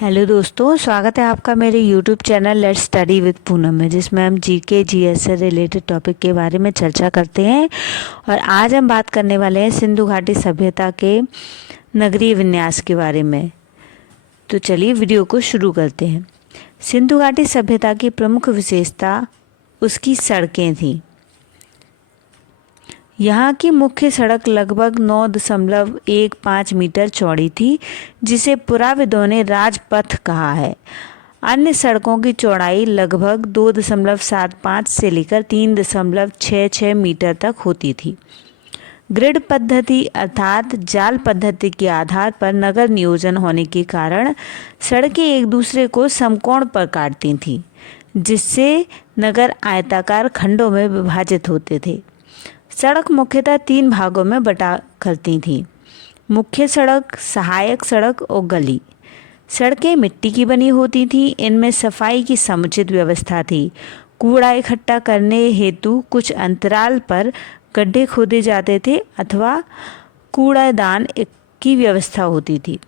Hello दोस्तों, स्वागत है आपका मेरे YouTube channel let's study with Poonam में, जिसमें हम जीके जीएस से रिलेटेड टॉपिक के बारे में चर्चा करते हैं। और आज हम बात करने वाले हैं सिंधु घाटी सभ्यता के नगरीय विन्यास के बारे में। तो चलिए वीडियो को शुरू करते हैं। सिंधु घाटी सभ्यता की प्रमुख विशेषता उसकी सड़कें थीं। यहाँ की मुख्य सड़क लगभग 9.15 मीटर चौड़ी थी, जिसे पुराविदों ने राजपथ कहा है। अन्य सड़कों की चौड़ाई लगभग 2.75 से लेकर 3.66 मीटर तक होती थी। ग्रिड पद्धति अर्थात जाल पद्धति के आधार पर नगर नियोजन होने के कारण सड़कें एक दूसरे को समकोण पर काटती थीं, जिससे नगर आयताकार खंडों में विभाजित होते थे। सड़क मुख्यतः 3 भागों में बटा करती थी: मुख्य सड़क, सहायक सड़क और गली। सड़कें मिट्टी की बनी होती थी। इनमें सफाई की समुचित व्यवस्था थी। कूड़ा इकट्ठा करने हेतु कुछ अंतराल पर गड्ढे खोदे जाते थे अथवा कूड़ादान की व्यवस्था होती थी।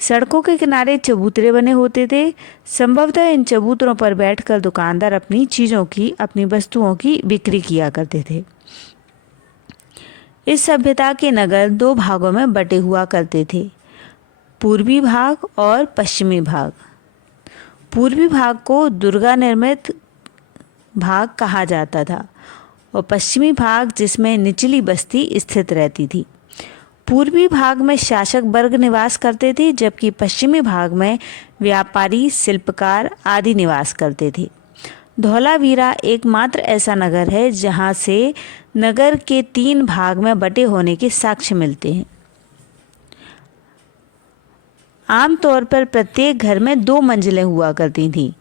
सड़कों के किनारे चबूतरे बने होते थे। संभवतः इन चबूतरों पर बैठकर दुकानदार अपनी वस्तुओं की बिक्री किया करते थे। इस सभ्यता के नगर 2 भागों में बटे हुआ करते थे: पूर्वी भाग और पश्चिमी भाग। पूर्वी भाग को दुर्गा निर्मित भाग कहा जाता था और पश्चिमी भाग जिसमें निचली बस्ती स्थित रहती थी। पूर्वी भाग में शासक वर्ग निवास करते थे, जबकि पश्चिमी भाग में व्यापारी, शिल्पकार आदि निवास करते थे। धौलावीरा एकमात्र ऐसा नगर है जहां से नगर के 3 भाग में बटे होने के साक्ष्य मिलते हैं। आमतौर पर प्रत्येक घर में 2 मंजिलें हुआ करती थीं,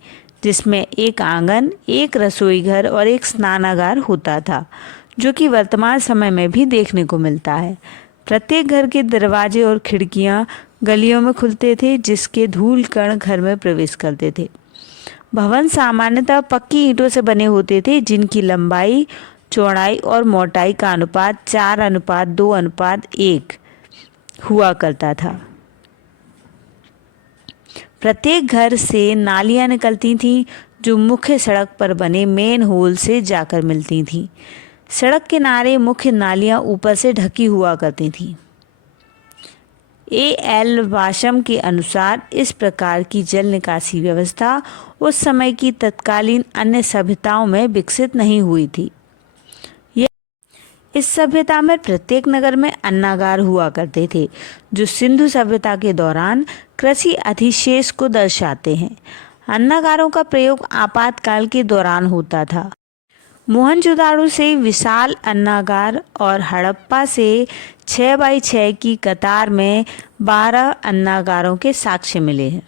जिसमें एक आंगन, एक रसोई घर और एक स्नानागार होता था, जो कि वर्तमान समय में भी देखने को मिलता है। प्रत्येक घर के दरवाजे और खिड़कियां गलियों में खुलते थे, जिसके धूल कण घर में प्रवेश करते थे। भवन सामान्यतः पक्की ईंटों से बने होते थे, जिनकी लंबाई, चौड़ाई और मोटाई का अनुपात 4:2:1 हुआ करता था। प्रत्येक घर से नालियां निकलती थीं, जो मुख्य सड़क पर बने मेन होल से जाकर मिलती थीं। सड़क किनारे मुख्य नालियां ऊपर से ढकी हुआ करती थीं। A.L. वाशम के अनुसार इस प्रकार की जल निकासी व्यवस्था उस समय की तत्कालीन अन्य सभ्यताओं में विकसित नहीं हुई थी। इस सभ्यता में प्रत्येक नगर में अन्नागार हुआ करते थे, जो सिंधु सभ्यता के दौरान कृषि अधिशेष को दर्शाते हैं। अन्नागारों का प्रयोग आपातकाल के दौरान होता था। मोहनजोदाड़ो से विशाल अन्नागार और हड़प्पा से 6x6 की कतार में 12 अन्नागारों के साक्ष्य मिले हैं।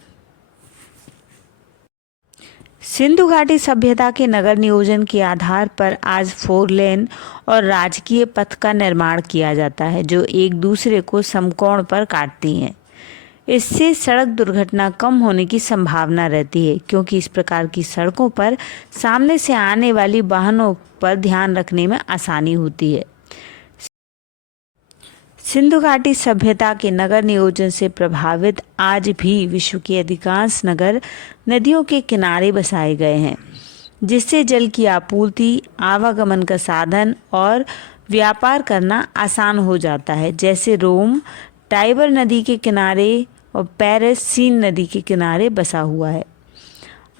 सिंधु घाटी सभ्यता के नगर नियोजन के आधार पर आज 4 लेन और राजकीय पथ का निर्माण किया जाता है, जो एक दूसरे को समकोण पर काटती हैं। इससे सड़क दुर्घटना कम होने की संभावना रहती है, क्योंकि इस प्रकार की सड़कों पर सामने से आने वाली वाहनों पर ध्यान रखने में आसानी होती है। सिंधु घाटी सभ्यता के नगर नियोजन से प्रभावित आज भी विश्व के अधिकांश नगर नदियों के किनारे बसाए गए हैं, जिससे जल की आपूर्ति, आवागमन का साधन और व्यापार करना आसान हो जाता है। जैसे रोम टाइबर नदी के किनारे और पेरिस सीन नदी के किनारे बसा हुआ है।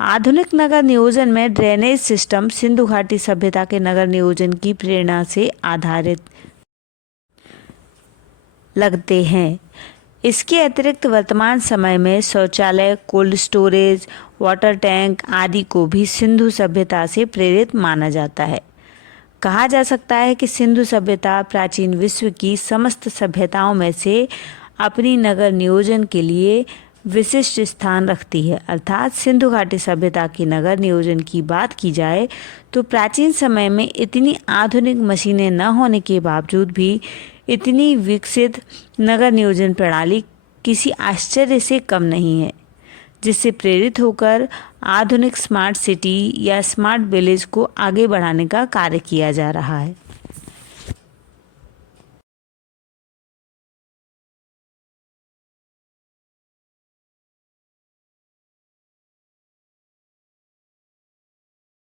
आधुनिक नगर नियोजन में ड्रेनेज सिस्टम सिंधु घाटी सभ्यता के नगर नियोजन की प्रेरणा से आधारित लगते हैं। इसके अतिरिक्त वर्तमान समय में शौचालय, कोल्ड स्टोरेज, वाटर टैंक आदि को भी सिंधु सभ्यता से प्रेरित माना जाता है। कहा जा सकता है कि सिंधु सभ्यता प्राचीन विश्व की समस्त सभ्यताओं में से अपनी नगर नियोजन के लिए विशिष्ट स्थान रखती है। अर्थात सिंधु घाटी सभ्यता की नगर नियोजन की बात की जाए तो प्राचीन समय में इतनी आधुनिक मशीनें न होने के बावजूद भी इतनी विकसित नगर नियोजन प्रणाली किसी आश्चर्य से कम नहीं है, जिससे प्रेरित होकर आधुनिक स्मार्ट सिटी या स्मार्ट विलेज को आगे बढ़ाने का कार्य किया जा रहा है।